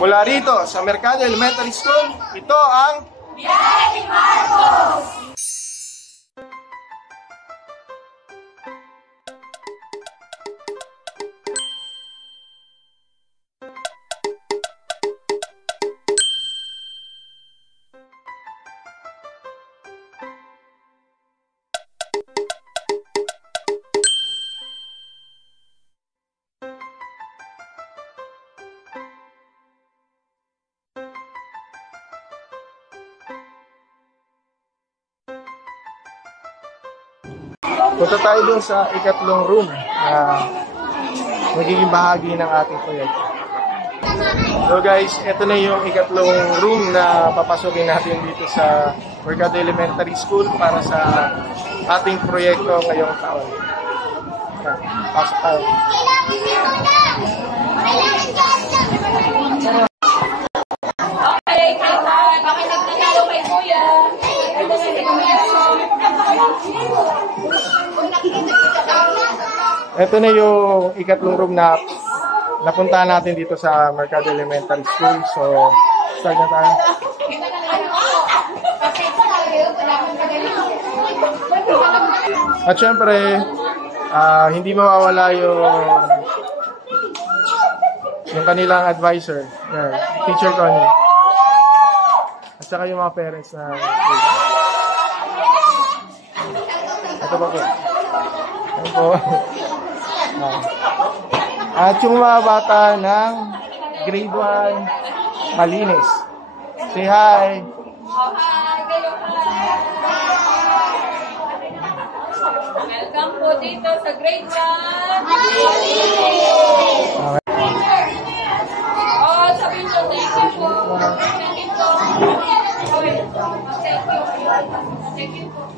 Mula rito sa Mercado Elementary School, ito ang Biyahe Marcos! Punta tayo dun sa ikatlong room na magiging bahagi ng ating proyekto. So guys, ito na yung ikatlong room na papasukin natin dito sa Mercado Elementary School para sa ating proyekto ngayong taon. Pasok tayo. Okay, bakit nagtatalo kay Kuya? Ito na yung ikatlong room na napuntahan natin dito sa Mercado Elementary School. So, start na tayo. At syempre, hindi mawawala yung kanilang advisor, Teacher Connie. At saka yung mga parents na ito pa po. Ito po. At yung mga bata ng grade 1 malinis. Say hi. Welcome po dito sa grade 1. Oh, sabihin nyo, thank you po. Thank you po. Thank you po.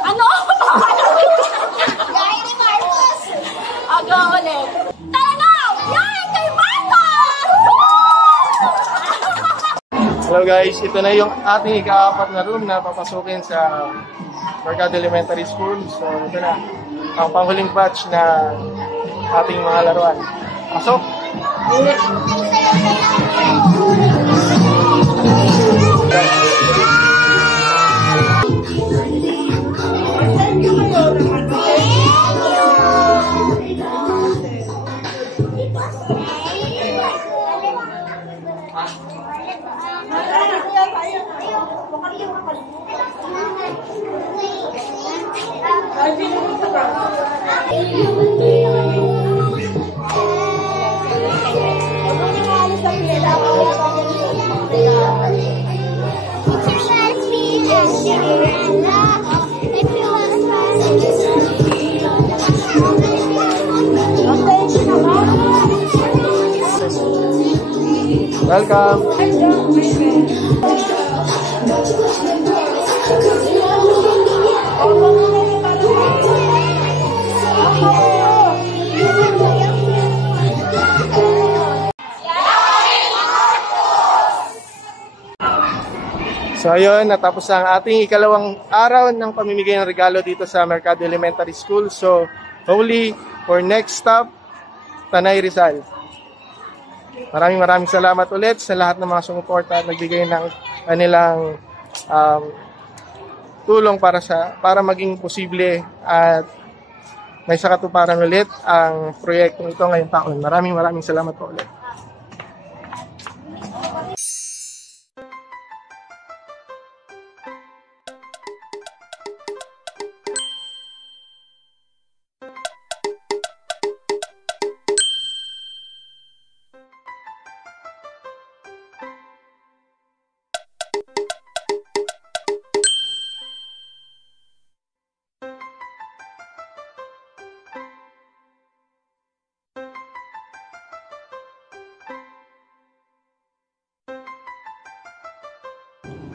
Ano? Biyahe ni Marcos! Aga ulit. Tara na! Biyahe kay Marcos! Hello guys, ito na yung ating ika-4 na room na papasukin sa Mercado Elementary School. So ito na, ang panghuling batch na ating mga laruan. Pasok! Welcome. So ayun, natapos ang ating ikalawang araw ng pamimigay ng regalo dito sa Mercado Elementary School. So hopefully for next stop, Tanay Rizal. Maraming salamat ulit sa lahat ng mga sumuporta at nagbigay ng kanilang tulong para maging posible at may sakatuparan ulit ang proyektong ito ngayong taon. Maraming salamat po ulit.